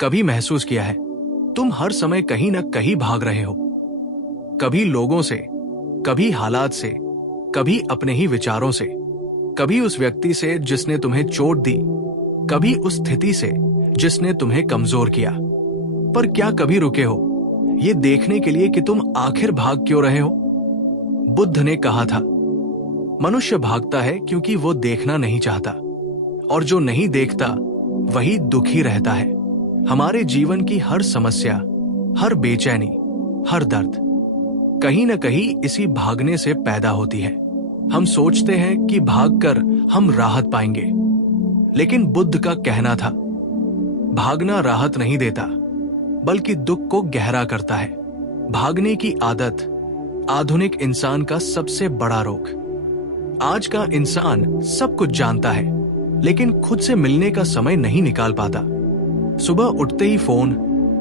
कभी महसूस किया है तुम हर समय कहीं न कहीं भाग रहे हो, कभी लोगों से, कभी हालात से, कभी अपने ही विचारों से, कभी उस व्यक्ति से जिसने तुम्हें चोट दी, कभी उस स्थिति से जिसने तुम्हें कमजोर किया। पर क्या कभी रुके हो ये देखने के लिए कि तुम आखिर भाग क्यों रहे हो? बुद्ध ने कहा था, मनुष्य भागता है क्योंकि वो देखना नहीं चाहता, और जो नहीं देखता वही दुखी रहता है। हमारे जीवन की हर समस्या, हर बेचैनी, हर दर्द कहीं न कहीं इसी भागने से पैदा होती है। हम सोचते हैं कि भागकर हम राहत पाएंगे, लेकिन बुद्ध का कहना था, भागना राहत नहीं देता, बल्कि दुख को गहरा करता है। भागने की आदत आधुनिक इंसान का सबसे बड़ा रोग। आज का इंसान सब कुछ जानता है, लेकिन खुद से मिलने का समय नहीं निकाल पाता। सुबह उठते ही फोन,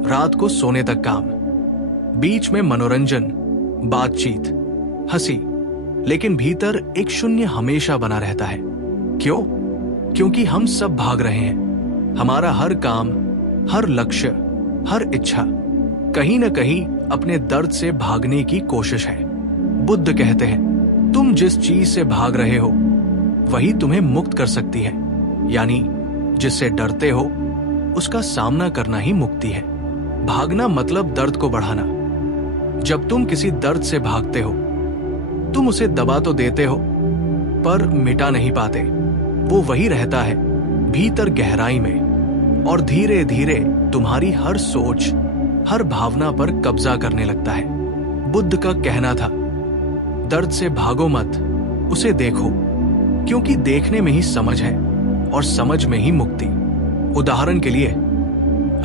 रात को सोने तक काम, बीच में मनोरंजन, बातचीत, हंसी, लेकिन भीतर एक शून्य हमेशा बना रहता है। क्यों? क्योंकि हम सब भाग रहे हैं। हमारा हर काम, हर लक्ष्य, हर इच्छा कहीं न कहीं अपने दर्द से भागने की कोशिश है। बुद्ध कहते हैं, तुम जिस चीज से भाग रहे हो वही तुम्हें मुक्त कर सकती है, यानी जिससे डरते हो उसका सामना करना ही मुक्ति है। भागना मतलब दर्द को बढ़ाना। जब तुम किसी दर्द से भागते हो, तुम उसे दबा तो देते हो, पर मिटा नहीं पाते। वो वही रहता है भीतर गहराई में, और धीरे धीरे तुम्हारी हर सोच, हर भावना पर कब्जा करने लगता है। बुद्ध का कहना था, दर्द से भागो मत, उसे देखो, क्योंकि देखने में ही समझ है और समझ में ही मुक्ति। उदाहरण के लिए,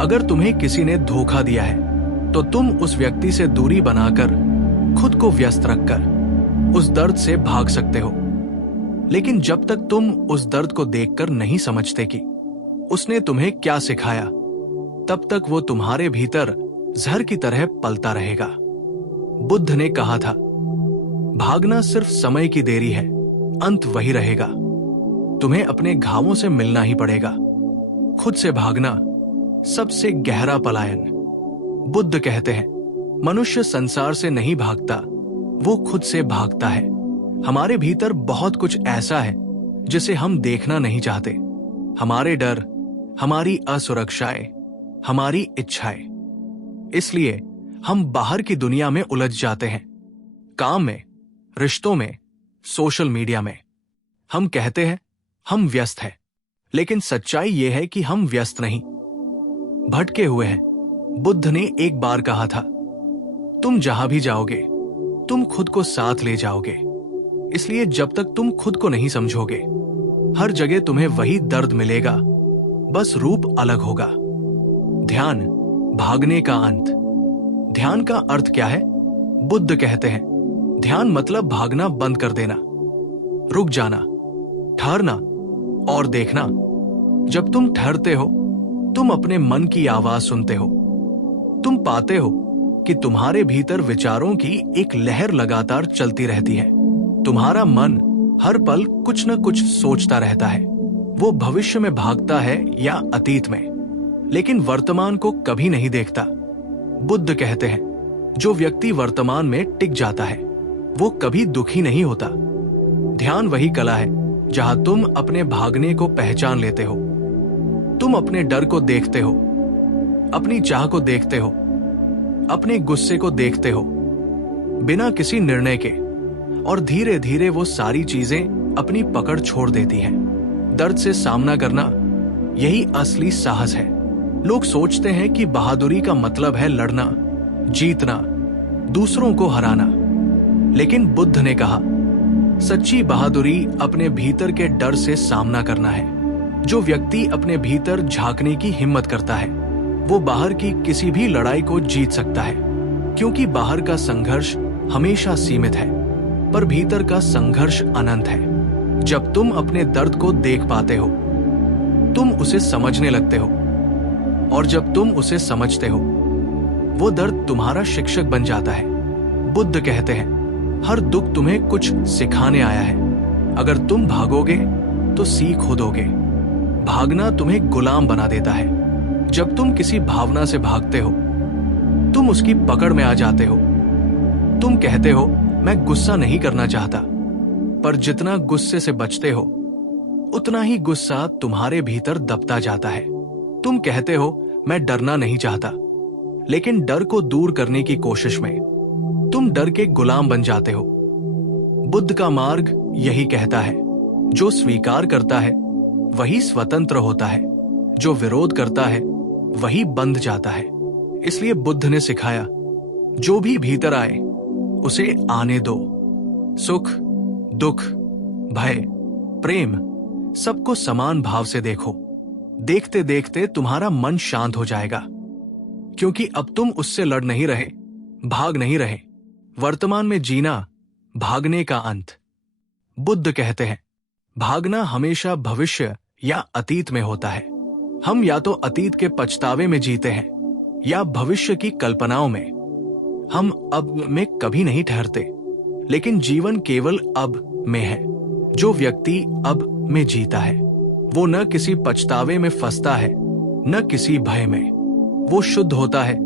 अगर तुम्हें किसी ने धोखा दिया है तो तुम उस व्यक्ति से दूरी बनाकर, खुद को व्यस्त रखकर उस दर्द से भाग सकते हो। लेकिन जब तक तुम उस दर्द को देखकर नहीं समझते कि उसने तुम्हें क्या सिखाया, तब तक वो तुम्हारे भीतर जहर की तरह पलता रहेगा। बुद्ध ने कहा था, भागना सिर्फ समय की देरी है, अंत वही रहेगा। तुम्हें अपने घावों से मिलना ही पड़ेगा। खुद से भागना सबसे गहरा पलायन। बुद्ध कहते हैं, मनुष्य संसार से नहीं भागता, वो खुद से भागता है। हमारे भीतर बहुत कुछ ऐसा है जिसे हम देखना नहीं चाहते। हमारे डर, हमारी असुरक्षाएं, हमारी इच्छाएं। इसलिए हम बाहर की दुनिया में उलझ जाते हैं, काम में, रिश्तों में, सोशल मीडिया में। हम कहते हैं हम व्यस्त हैं, लेकिन सच्चाई यह है कि हम व्यस्त नहीं, भटके हुए हैं। बुद्ध ने एक बार कहा था, तुम जहां भी जाओगे तुम खुद को साथ ले जाओगे। इसलिए जब तक तुम खुद को नहीं समझोगे, हर जगह तुम्हें वही दर्द मिलेगा, बस रूप अलग होगा। ध्यान, भागने का अंत। ध्यान का अर्थ क्या है? बुद्ध कहते हैं, ध्यान मतलब भागना बंद कर देना, रुक जाना, ठहरना और देखना। जब तुम ठहरते हो, तुम अपने मन की आवाज सुनते हो। तुम पाते हो कि तुम्हारे भीतर विचारों की एक लहर लगातार चलती रहती है। तुम्हारा मन हर पल कुछ न कुछ सोचता रहता है। वो भविष्य में भागता है या अतीत में, लेकिन वर्तमान को कभी नहीं देखता। बुद्ध कहते हैं, जो व्यक्ति वर्तमान में टिक जाता है वो कभी दुखी नहीं होता। ध्यान वही कला है जहां तुम अपने भागने को पहचान लेते हो। तुम अपने डर को देखते हो, अपनी चाह को देखते हो, अपने गुस्से को देखते हो, बिना किसी निर्णय के, और धीरे धीरे वो सारी चीजें अपनी पकड़ छोड़ देती हैं। दर्द से सामना करना, यही असली साहस है। लोग सोचते हैं कि बहादुरी का मतलब है लड़ना, जीतना, दूसरों को हराना। लेकिन बुद्ध ने कहा, सच्ची बहादुरी अपने भीतर के डर से सामना करना है। जो व्यक्ति अपने भीतर झांकने की हिम्मत करता है, वो बाहर की किसी भी लड़ाई को जीत सकता है। क्योंकि बाहर का संघर्ष हमेशा सीमित है, पर भीतर का संघर्ष अनंत है। जब तुम अपने दर्द को देख पाते हो, तुम उसे समझने लगते हो, और जब तुम उसे समझते हो, वो दर्द तुम्हारा शिक्षक बन जाता है। बुद्ध कहते हैं, हर दुख तुम्हें कुछ सिखाने आया है। अगर तुम भागोगे तो सीख खो दोगे। भागना तुम्हें गुलाम बना देता है, जब तुम किसी भावना से भागते हो, तुम उसकी पकड़ में आ जाते हो। तुम कहते हो मैं गुस्सा नहीं करना चाहता, पर जितना गुस्से से बचते हो उतना ही गुस्सा तुम्हारे भीतर दबता जाता है। तुम कहते हो मैं डरना नहीं चाहता, लेकिन डर को दूर करने की कोशिश में तुम डर के गुलाम बन जाते हो। बुद्ध का मार्ग यही कहता है, जो स्वीकार करता है वही स्वतंत्र होता है, जो विरोध करता है वही बंध जाता है। इसलिए बुद्ध ने सिखाया, जो भी भीतर आए उसे आने दो। सुख, दुख, भय, प्रेम सबको समान भाव से देखो। देखते देखते तुम्हारा मन शांत हो जाएगा, क्योंकि अब तुम उससे लड़ नहीं रहे, भाग नहीं रहे। वर्तमान में जीना भागने का अंत। बुद्ध कहते हैं, भागना हमेशा भविष्य या अतीत में होता है। हम या तो अतीत के पछतावे में जीते हैं या भविष्य की कल्पनाओं में। हम अब में कभी नहीं ठहरते, लेकिन जीवन केवल अब में है। जो व्यक्ति अब में जीता है वो न किसी पछतावे में फंसता है न किसी भय में। वो शुद्ध होता है,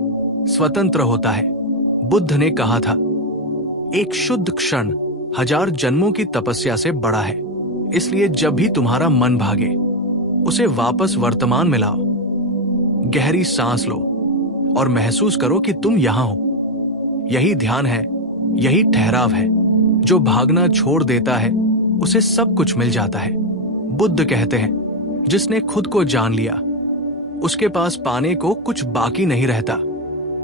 स्वतंत्र होता है। बुद्ध ने कहा था, एक शुद्ध क्षण 1000 जन्मों की तपस्या से बड़ा है। इसलिए जब भी तुम्हारा मन भागे उसे वापस वर्तमान में लाओ। गहरी सांस लो और महसूस करो कि तुम यहां हो। यही ध्यान है, यही ठहराव है। जो भागना छोड़ देता है उसे सब कुछ मिल जाता है। बुद्ध कहते हैं, जिसने खुद को जान लिया उसके पास पाने को कुछ बाकी नहीं रहता।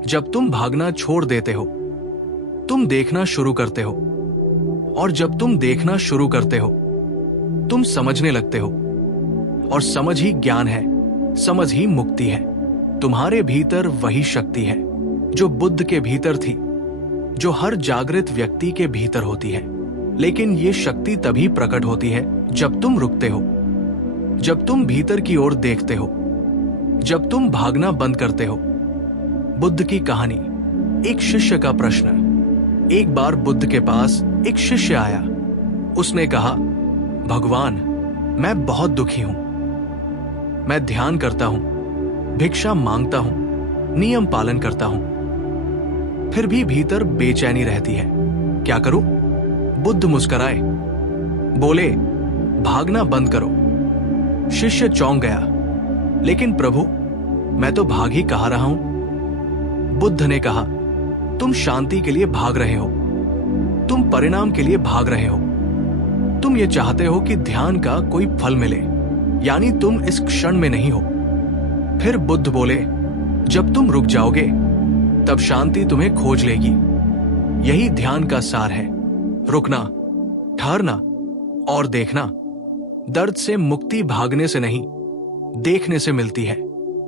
जब तुम भागना छोड़ देते हो तुम देखना शुरू करते हो, और जब तुम देखना शुरू करते हो तुम समझने लगते हो, और समझ ही ज्ञान है, समझ ही मुक्ति है। तुम्हारे भीतर वही शक्ति है जो बुद्ध के भीतर थी, जो हर जागृत व्यक्ति के भीतर होती है। लेकिन ये शक्ति तभी प्रकट होती है जब तुम रुकते हो, जब तुम भीतर की ओर देखते हो, जब तुम भागना बंद करते हो। बुद्ध की कहानी। एक शिष्य का प्रश्न। एक बार बुद्ध के पास एक शिष्य आया। उसने कहा, भगवान, मैं बहुत दुखी हूं। मैं ध्यान करता हूं, भिक्षा मांगता हूं, नियम पालन करता हूं, फिर भी भीतर बेचैनी रहती है। क्या करूं? बुद्ध मुस्कुराए, बोले, भागना बंद करो। शिष्य चौंक गया, लेकिन प्रभु, मैं तो भाग ही कहा रहा हूं। बुद्ध ने कहा, तुम शांति के लिए भाग रहे हो, तुम परिणाम के लिए भाग रहे हो। तुम ये चाहते हो कि ध्यान का कोई फल मिले, यानी तुम इस क्षण में नहीं हो। फिर बुद्ध बोले, जब तुम रुक जाओगे तब शांति तुम्हें खोज लेगी। यही ध्यान का सार है, रुकना, ठहरना और देखना। दर्द से मुक्ति भागने से नहीं, देखने से मिलती है।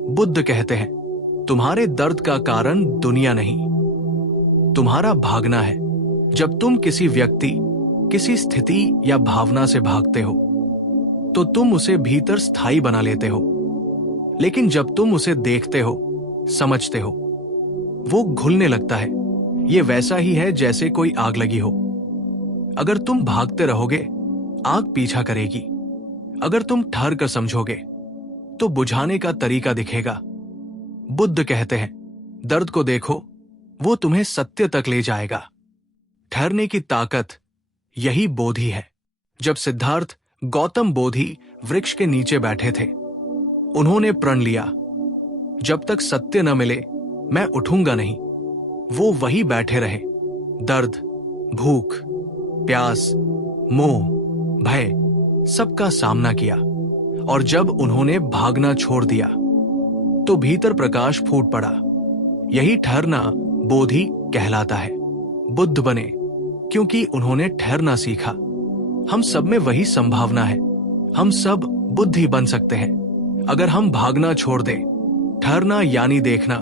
बुद्ध कहते हैं, तुम्हारे दर्द का कारण दुनिया नहीं, तुम्हारा भागना है। जब तुम किसी व्यक्ति, किसी स्थिति या भावना से भागते हो तो तुम उसे भीतर स्थायी बना लेते हो। लेकिन जब तुम उसे देखते हो, समझते हो, वो घुलने लगता है। ये वैसा ही है जैसे कोई आग लगी हो। अगर तुम भागते रहोगे, आग पीछा करेगी। अगर तुम ठहर कर समझोगे तो बुझाने का तरीका दिखेगा। बुद्ध कहते हैं, दर्द को देखो, वो तुम्हें सत्य तक ले जाएगा। ठहरने की ताकत यही बोधि है। जब सिद्धार्थ गौतम बोधि वृक्ष के नीचे बैठे थे, उन्होंने प्रण लिया, जब तक सत्य न मिले मैं उठूंगा नहीं। वो वही बैठे रहे। दर्द, भूख, प्यास, मोह, भय सबका सामना किया, और जब उन्होंने भागना छोड़ दिया तो भीतर प्रकाश फूट पड़ा। यही ठहरना बोधि कहलाता है। बुद्ध बने क्योंकि उन्होंने ठहरना सीखा। हम सब में वही संभावना है। हम सब बुद्धि बन सकते हैं अगर हम भागना छोड़ दें। ठहरना यानी देखना,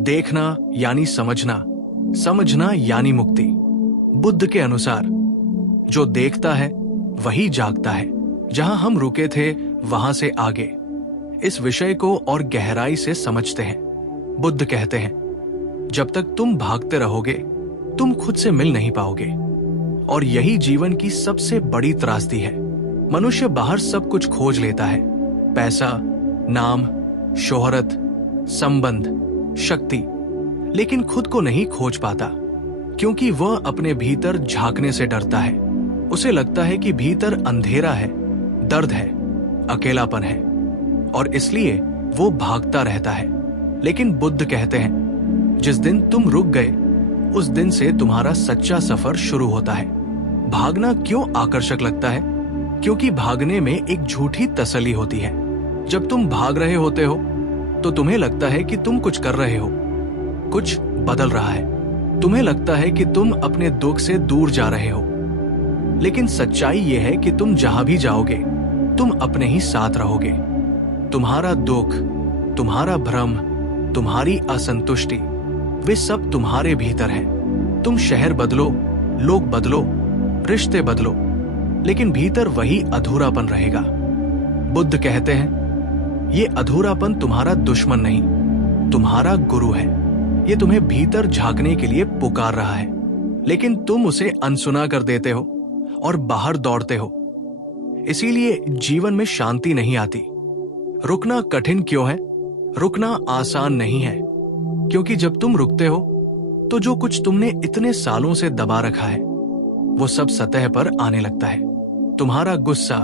देखना यानी समझना, समझना यानी मुक्ति। बुद्ध के अनुसार जो देखता है वही जागता है। जहां हम रुके थे वहां से आगे इस विषय को और गहराई से समझते हैं। बुद्ध कहते हैं, जब तक तुम भागते रहोगे तुम खुद से मिल नहीं पाओगे, और यही जीवन की सबसे बड़ी त्रासदी है। मनुष्य बाहर सब कुछ खोज लेता है, पैसा, नाम, शोहरत, संबंध, शक्ति, लेकिन खुद को नहीं खोज पाता क्योंकि वह अपने भीतर झांकने से डरता है। उसे लगता है कि भीतर अंधेरा है, दर्द है, अकेलापन है और इसलिए वो भागता रहता है। लेकिन बुद्ध कहते हैं, जिस दिन तुम रुक गए उस दिन से तुम्हारा सच्चा सफर शुरू होता है। भागना क्यों आकर्षक लगता है? क्योंकि भागने में एक झूठी तसल्ली होती है। जब तुम भाग रहे होते हो तो तुम्हें लगता है कि तुम कुछ कर रहे हो, कुछ बदल रहा है। तुम्हें लगता है कि तुम अपने दुख से दूर जा रहे हो, लेकिन सच्चाई यह है कि तुम जहां भी जाओगे तुम अपने ही साथ रहोगे। तुम्हारा दुख, तुम्हारा भ्रम, तुम्हारी असंतुष्टि, वे सब तुम्हारे भीतर हैं। तुम शहर बदलो, लोग बदलो, रिश्ते बदलो, लेकिन भीतर वही अधूरापन रहेगा। बुद्ध कहते हैं, ये अधूरापन तुम्हारा दुश्मन नहीं, तुम्हारा गुरु है। ये तुम्हें भीतर झांकने के लिए पुकार रहा है, लेकिन तुम उसे अनसुना कर देते हो और बाहर दौड़ते हो। इसीलिए जीवन में शांति नहीं आती। रुकना कठिन क्यों है? रुकना आसान नहीं है, क्योंकि जब तुम रुकते हो तो जो कुछ तुमने इतने सालों से दबा रखा है वो सब सतह पर आने लगता है। तुम्हारा गुस्सा,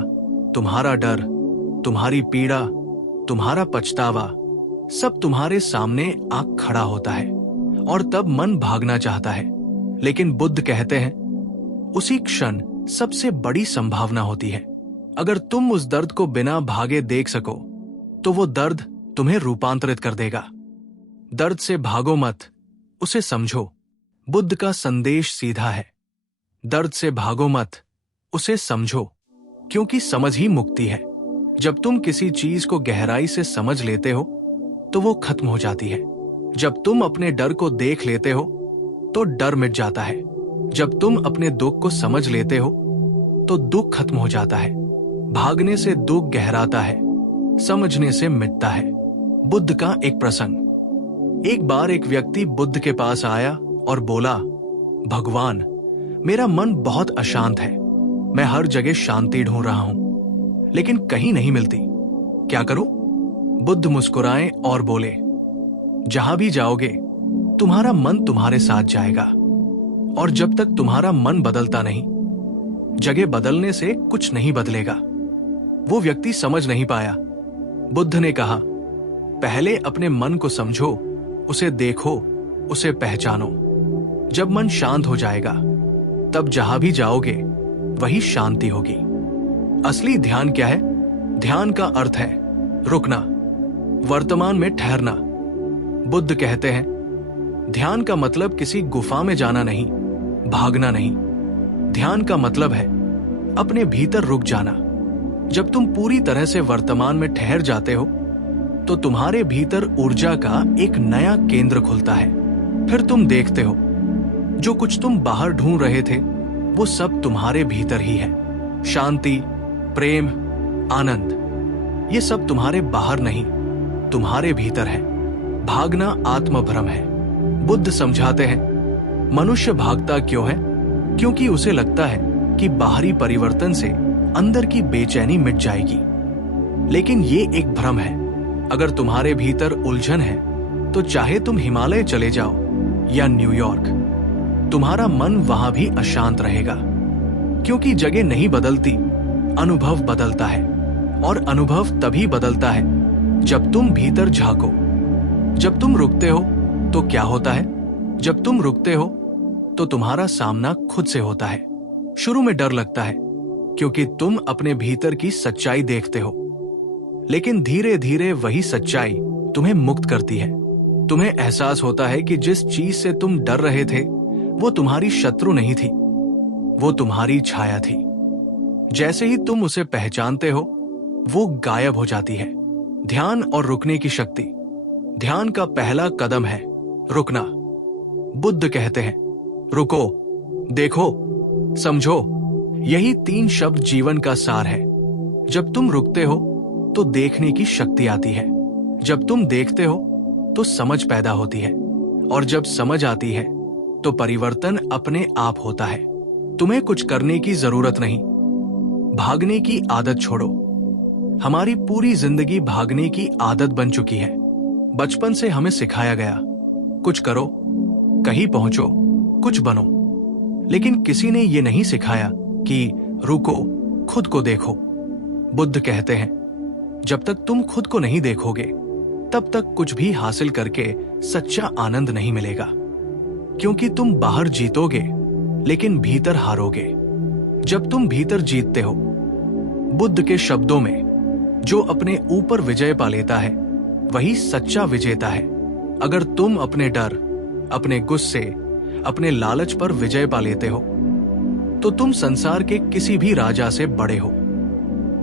तुम्हारा डर, तुम्हारी पीड़ा, तुम्हारा पछतावा, सब तुम्हारे सामने आ खड़ा होता है और तब मन भागना चाहता है। लेकिन बुद्ध कहते हैं, उसी क्षण सबसे बड़ी संभावना होती है। अगर तुम उस दर्द को बिना भागे देख सको तो वो दर्द तुम्हें रूपांतरित कर देगा। दर्द से भागो मत, उसे समझो। बुद्ध का संदेश सीधा है, दर्द से भागो मत, उसे समझो, क्योंकि समझ ही मुक्ति है। जब तुम किसी चीज को गहराई से समझ लेते हो तो वो खत्म हो जाती है। जब तुम अपने डर को देख लेते हो तो डर मिट जाता है। जब तुम अपने दुख को समझ लेते हो तो दुख खत्म हो जाता है। भागने से दुख गहराता है, समझने से मिटता है। बुद्ध का एक प्रसंग। एक बार एक व्यक्ति बुद्ध के पास आया और बोला, भगवान, मेरा मन बहुत अशांत है। मैं हर जगह शांति ढूंढ रहा हूं, लेकिन कहीं नहीं मिलती। क्या करूं? बुद्ध मुस्कुराए और बोले, जहां भी जाओगे तुम्हारा मन तुम्हारे साथ जाएगा, और जब तक तुम्हारा मन बदलता नहीं, जगह बदलने से कुछ नहीं बदलेगा। वो व्यक्ति समझ नहीं पाया। बुद्ध ने कहा, पहले अपने मन को समझो, उसे देखो, उसे पहचानो। जब मन शांत हो जाएगा तब जहां भी जाओगे वही शांति होगी। असली ध्यान क्या है? ध्यान का अर्थ है रुकना, वर्तमान में ठहरना। बुद्ध कहते हैं, ध्यान का मतलब किसी गुफा में जाना नहीं, भागना नहीं। ध्यान का मतलब है अपने भीतर रुक जाना। जब तुम पूरी तरह से वर्तमान में ठहर जाते हो तो तुम्हारे भीतर ऊर्जा का एक नया केंद्र खुलता है। फिर तुम देखते हो जो कुछ तुम बाहर ढूंढ रहे थे वो सब तुम्हारे भीतर ही है। शांति, प्रेम, आनंद, ये सब तुम्हारे बाहर नहीं, तुम्हारे भीतर है। भागना आत्मभ्रम है। बुद्ध समझाते हैं, मनुष्य भागता क्यों है? क्योंकि उसे लगता है कि बाहरी परिवर्तन से अंदर की बेचैनी मिट जाएगी। लेकिन ये एक भ्रम है। अगर तुम्हारे भीतर उलझन है तो चाहे तुम हिमालय चले जाओ या न्यूयॉर्क, तुम्हारा मन वहां भी अशांत रहेगा। क्योंकि जगह नहीं बदलती, अनुभव बदलता है, और अनुभव तभी बदलता है जब तुम भीतर झांको। जब तुम रुकते हो तो क्या होता है? जब तुम रुकते हो तो तुम्हारा सामना खुद से होता है। शुरू में डर लगता है क्योंकि तुम अपने भीतर की सच्चाई देखते हो, लेकिन धीरे धीरे वही सच्चाई तुम्हें मुक्त करती है। तुम्हें एहसास होता है कि जिस चीज से तुम डर रहे थे वो तुम्हारी शत्रु नहीं थी, वो तुम्हारी छाया थी। जैसे ही तुम उसे पहचानते हो वो गायब हो जाती है। ध्यान और रुकने की शक्ति। ध्यान का पहला कदम है रुकना। बुद्ध कहते हैं, रुको, देखो, समझो। यही 3 शब्द जीवन का सार है। जब तुम रुकते हो तो देखने की शक्ति आती है। जब तुम देखते हो तो समझ पैदा होती है, और जब समझ आती है तो परिवर्तन अपने आप होता है। तुम्हें कुछ करने की जरूरत नहीं। भागने की आदत छोड़ो। हमारी पूरी जिंदगी भागने की आदत बन चुकी है। बचपन से हमें सिखाया गया, कुछ करो, कहीं पहुंचो, कुछ बनो। लेकिन किसी ने यह नहीं सिखाया कि रुको, खुद को देखो। बुद्ध कहते हैं, जब तक तुम खुद को नहीं देखोगे तब तक कुछ भी हासिल करके सच्चा आनंद नहीं मिलेगा, क्योंकि तुम बाहर जीतोगे लेकिन भीतर हारोगे जब तुम भीतर जीतते हो। बुद्ध के शब्दों में, जो अपने ऊपर विजय पा लेता है वही सच्चा विजेता है। अगर तुम अपने डर, अपने गुस्से, अपने लालच पर विजय पा लेते हो तो तुम संसार के किसी भी राजा से बड़े हो।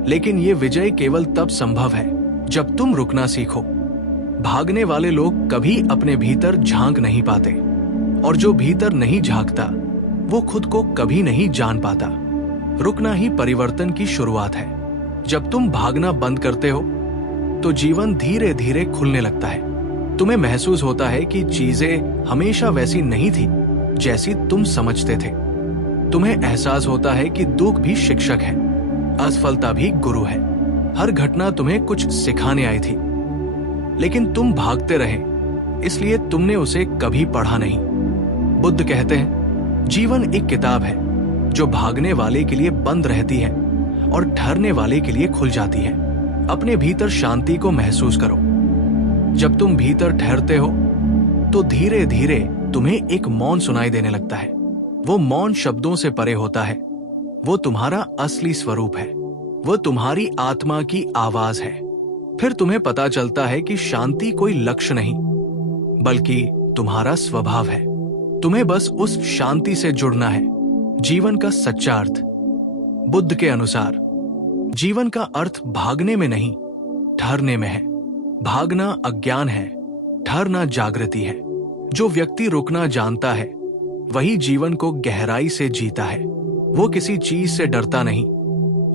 लेकिन यह विजय केवल तब संभव है जब तुम रुकना सीखो। भागने वाले लोग कभी अपने भीतर झांक नहीं पाते, और जो भीतर नहीं झांकता वो खुद को कभी नहीं जान पाता। रुकना ही परिवर्तन की शुरुआत है। जब तुम भागना बंद करते हो तो जीवन धीरे धीरे खुलने लगता है। तुम्हें महसूस होता है कि चीजें हमेशा वैसी नहीं थी जैसी तुम समझते थे। तुम्हें एहसास होता है कि दुख भी शिक्षक है, असफलता भी गुरु है। हर घटना तुम्हें कुछ सिखाने आई थी, लेकिन तुम भागते रहे, इसलिए तुमने उसे कभी पढ़ा नहीं। बुद्ध कहते हैं, जीवन एक किताब है जो भागने वाले के लिए बंद रहती है और ठहरने वाले के लिए खुल जाती है। अपने भीतर शांति को महसूस करो। जब तुम भीतर ठहरते हो तो धीरे धीरे तुम्हें एक मौन सुनाई देने लगता है। वो मौन शब्दों से परे होता है। वो तुम्हारा असली स्वरूप है। वो तुम्हारी आत्मा की आवाज है। फिर तुम्हें पता चलता है कि शांति कोई लक्ष्य नहीं, बल्कि तुम्हारा स्वभाव है। तुम्हें बस उस शांति से जुड़ना है। जीवन का सच्चा अर्थ बुद्ध के अनुसार, जीवन का अर्थ भागने में नहीं, ठहरने में है। भागना अज्ञान है, ठहरना जागृति है। जो व्यक्ति रुकना जानता है वही जीवन को गहराई से जीता है। वो किसी चीज से डरता नहीं,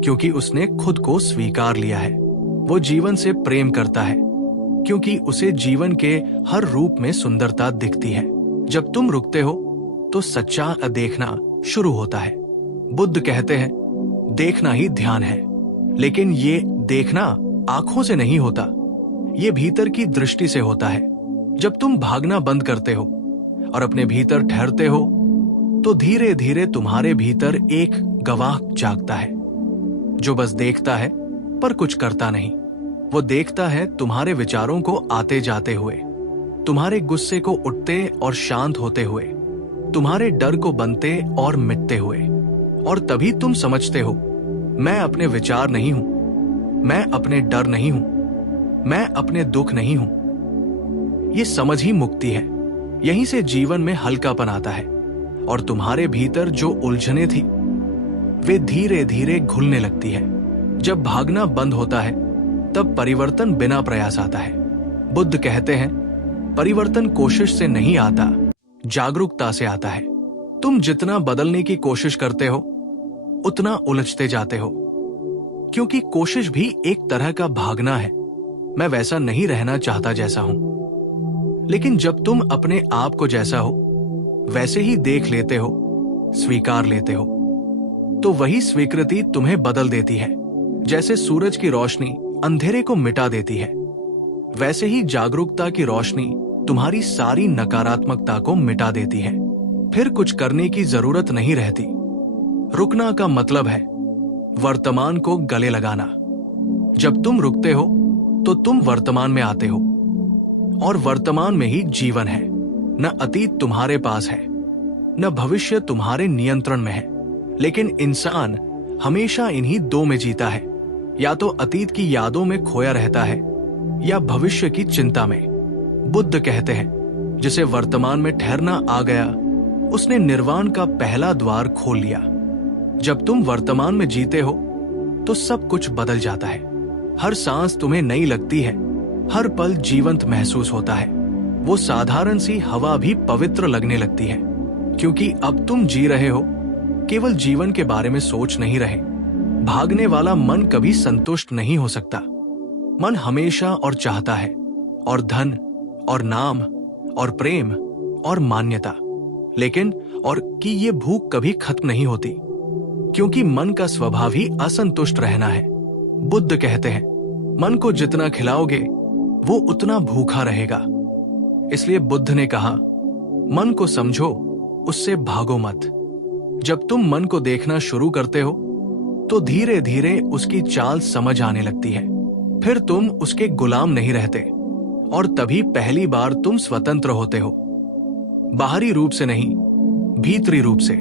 क्योंकि उसने खुद को स्वीकार लिया है। वो जीवन से प्रेम करता है, क्योंकि उसे जीवन के हर रूप में सुंदरता दिखती है। जब तुम रुकते हो तो सच्चा देखना शुरू होता है। बुद्ध कहते हैं, देखना ही ध्यान है। लेकिन ये देखना आंखों से नहीं होता, ये भीतर की दृष्टि से होता है। जब तुम भागना बंद करते हो और अपने भीतर ठहरते हो तो धीरे धीरे तुम्हारे भीतर एक गवाह जागता है, जो बस देखता है पर कुछ करता नहीं। वो देखता है तुम्हारे विचारों को आते जाते हुए, तुम्हारे गुस्से को उठते और शांत होते हुए, तुम्हारे डर को बनते और मिटते हुए। और तभी तुम समझते हो, मैं अपने विचार नहीं हूं, मैं अपने डर नहीं हूं, मैं अपने दुख नहीं हूं। ये समझ ही मुक्ति है। यहीं से जीवन में हल्कापन आता है और तुम्हारे भीतर जो उलझने थी वे धीरे धीरे घुलने लगती है। जब भागना बंद होता है तब परिवर्तन बिना प्रयास आता है। बुद्ध कहते हैं, परिवर्तन कोशिश से नहीं आता, जागरूकता से आता है। तुम जितना बदलने की कोशिश करते हो उतना उलझते जाते हो, क्योंकि कोशिश भी एक तरह का भागना है। मैं वैसा नहीं रहना चाहता जैसा हूं। लेकिन जब तुम अपने आप को जैसा हो वैसे ही देख लेते हो, स्वीकार लेते हो, तो वही स्वीकृति तुम्हें बदल देती है। जैसे सूरज की रोशनी अंधेरे को मिटा देती है, वैसे ही जागरूकता की रोशनी तुम्हारी सारी नकारात्मकता को मिटा देती है। फिर कुछ करने की जरूरत नहीं रहती। रुकना का मतलब है वर्तमान को गले लगाना। जब तुम रुकते हो तो तुम वर्तमान में आते हो, और वर्तमान में ही जीवन है। न अतीत तुम्हारे पास है, न भविष्य तुम्हारे नियंत्रण में है। लेकिन इंसान हमेशा इन्हीं दो में जीता है, या तो अतीत की यादों में खोया रहता है या भविष्य की चिंता में। बुद्ध कहते हैं, जिसे वर्तमान में ठहरना आ गया उसने निर्वाण का पहला द्वार खोल लिया। जब तुम वर्तमान में जीते हो तो सब कुछ बदल जाता है। हर सांस तुम्हें नई लगती है, हर पल जीवंत महसूस होता है। वो साधारण सी हवा भी पवित्र लगने लगती है, क्योंकि अब तुम जी रहे हो, केवल जीवन के बारे में सोच नहीं रहे। भागने वाला मन कभी संतुष्ट नहीं हो सकता। मन हमेशा और चाहता है, और धन और नाम और प्रेम और मान्यता। लेकिन और कि ये भूख कभी खत्म नहीं होती, क्योंकि मन का स्वभाव ही असंतुष्ट रहना है। बुद्ध कहते हैं, मन को जितना खिलाओगे वो उतना भूखा रहेगा। इसलिए बुद्ध ने कहा, मन को समझो, उससे भागो मत। जब तुम मन को देखना शुरू करते हो तो धीरे धीरे उसकी चाल समझ आने लगती है। फिर तुम उसके गुलाम नहीं रहते और तभी पहली बार तुम स्वतंत्र होते हो। बाहरी रूप से नहीं, भीतरी रूप से।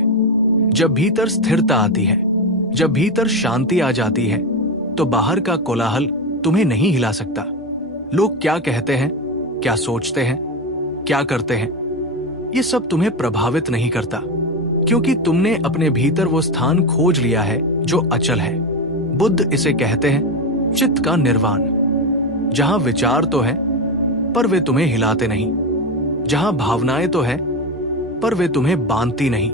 जब भीतर स्थिरता आती है, जब भीतर शांति आ जाती है, तो बाहर का कोलाहल तुम्हें नहीं हिला सकता। लोग क्या कहते हैं, क्या सोचते हैं, क्या करते हैं, ये सब तुम्हें प्रभावित नहीं करता, क्योंकि तुमने अपने भीतर वो स्थान खोज लिया है जो अचल है। बुद्ध इसे कहते हैं चित्त का निर्वाण, जहां विचार तो है पर वे तुम्हें हिलाते नहीं, जहां भावनाएं तो है पर वे तुम्हें बांधती नहीं,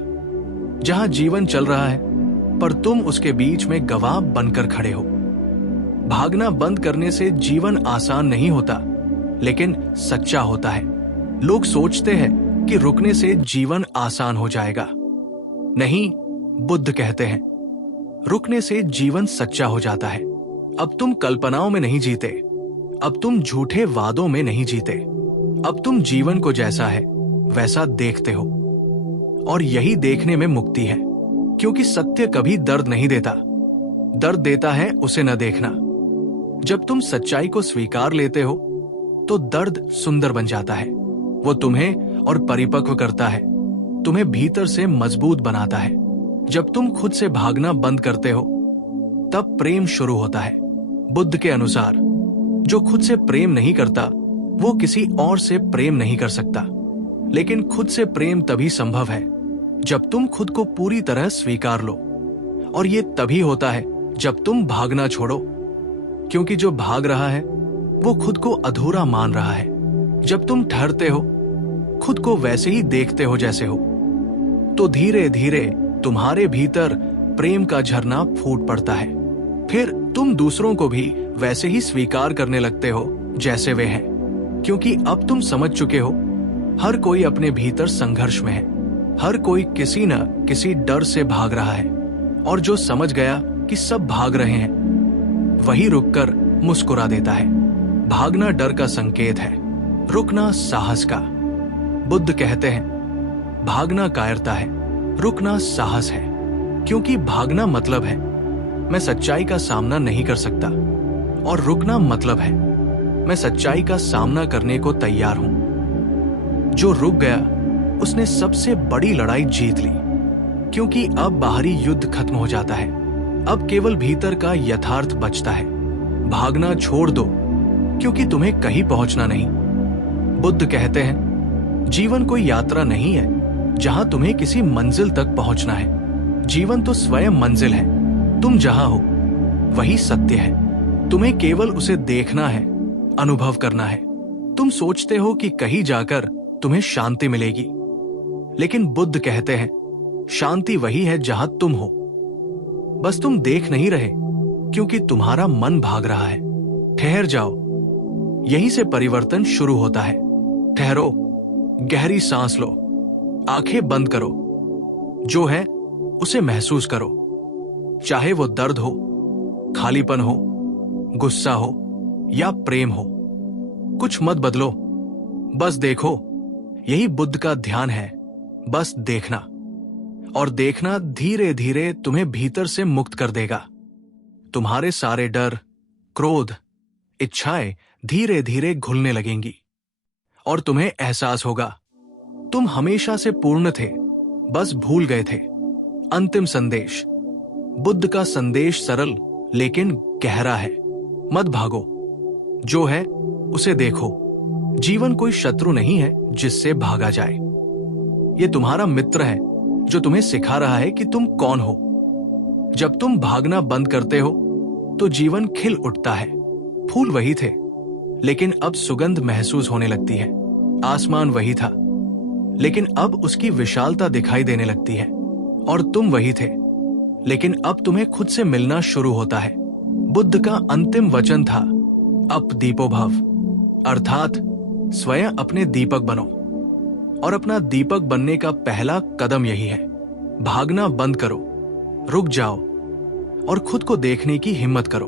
जहां जीवन चल रहा है पर तुम उसके बीच में गवाह बनकर खड़े हो। भागना बंद करने से जीवन आसान नहीं होता, लेकिन सच्चा होता है। लोग सोचते हैं कि रुकने से जीवन आसान हो जाएगा। नहीं, बुद्ध कहते हैं रुकने से जीवन सच्चा हो जाता है। अब तुम कल्पनाओं में नहीं जीते, अब तुम झूठे वादों में नहीं जीते, अब तुम जीवन को जैसा है वैसा देखते हो। और यही देखने में मुक्ति है, क्योंकि सत्य कभी दर्द नहीं देता, दर्द देता है उसे न देखना। जब तुम सच्चाई को स्वीकार लेते हो तो दर्द सुंदर बन जाता है। वो तुम्हें और परिपक्व करता है, तुम्हें भीतर से मजबूत बनाता है। जब तुम खुद से भागना बंद करते हो तब प्रेम शुरू होता है। बुद्ध के अनुसार जो खुद से प्रेम नहीं करता वो किसी और से प्रेम नहीं कर सकता। लेकिन खुद से प्रेम तभी संभव है जब तुम खुद को पूरी तरह स्वीकार लो, और ये तभी होता है जब तुम भागना छोड़ो, क्योंकि जो भाग रहा है वो खुद को अधूरा मान रहा है। जब तुम ठहरते हो, खुद को वैसे ही देखते हो जैसे हो, तो धीरे धीरे तुम्हारे भीतर प्रेम का झरना फूट पड़ता है। फिर तुम दूसरों को भी वैसे ही स्वीकार करने लगते हो जैसे वे हैं, क्योंकि अब तुम समझ चुके हो हर कोई अपने भीतर संघर्ष में है, हर कोई किसी न किसी डर से भाग रहा है। और जो समझ गया कि सब भाग रहे हैं, वही रुककर मुस्कुरा देता है। भागना डर का संकेत है, रुकना साहस का। बुद्ध कहते हैं भागना कायरता है, रुकना साहस है। क्योंकि भागना मतलब है मैं सच्चाई का सामना नहीं कर सकता, और रुकना मतलब है मैं सच्चाई का सामना करने को तैयार हूं। जो रुक गया उसने सबसे बड़ी लड़ाई जीत ली, क्योंकि अब बाहरी युद्ध खत्म हो जाता है, अब केवल भीतर का यथार्थ बचता है। भागना छोड़ दो, क्योंकि तुम्हें कहीं पहुंचना नहीं। बुद्ध कहते हैं जीवन कोई यात्रा नहीं है जहां तुम्हें किसी मंजिल तक पहुंचना है। जीवन तो स्वयं मंजिल है। तुम जहां हो वही सत्य है, तुम्हें केवल उसे देखना है, अनुभव करना है। तुम सोचते हो कि कहीं जाकर तुम्हें शांति मिलेगी, लेकिन बुद्ध कहते हैं शांति वही है जहां तुम हो। बस तुम देख नहीं रहे, क्योंकि तुम्हारा मन भाग रहा है। ठहर जाओ, यहीं से परिवर्तन शुरू होता है। ठहरो, गहरी सांस लो, आंखें बंद करो, जो है उसे महसूस करो। चाहे वो दर्द हो, खालीपन हो, गुस्सा हो या प्रेम हो, कुछ मत बदलो, बस देखो। यही बुद्ध का ध्यान है, बस देखना। और देखना धीरे धीरे तुम्हें भीतर से मुक्त कर देगा। तुम्हारे सारे डर, क्रोध, इच्छाएं धीरे धीरे घुलने लगेंगी, और तुम्हें एहसास होगा तुम हमेशा से पूर्ण थे, बस भूल गए थे। अंतिम संदेश। बुद्ध का संदेश सरल लेकिन गहरा है। मत भागो, जो है उसे देखो। जीवन कोई शत्रु नहीं है जिससे भागा जाए, ये तुम्हारा मित्र है जो तुम्हें सिखा रहा है कि तुम कौन हो। जब तुम भागना बंद करते हो तो जीवन खिल उठता है। फूल वही थे, लेकिन अब सुगंध महसूस होने लगती है। आसमान वही था, लेकिन अब उसकी विशालता दिखाई देने लगती है। और तुम वही थे, लेकिन अब तुम्हें खुद से मिलना शुरू होता है। बुद्ध का अंतिम वचन था अप दीपो भव, अर्थात स्वयं अपने दीपक बनो। और अपना दीपक बनने का पहला कदम यही है। भागना बंद करो, रुक जाओ और खुद को देखने की हिम्मत करो।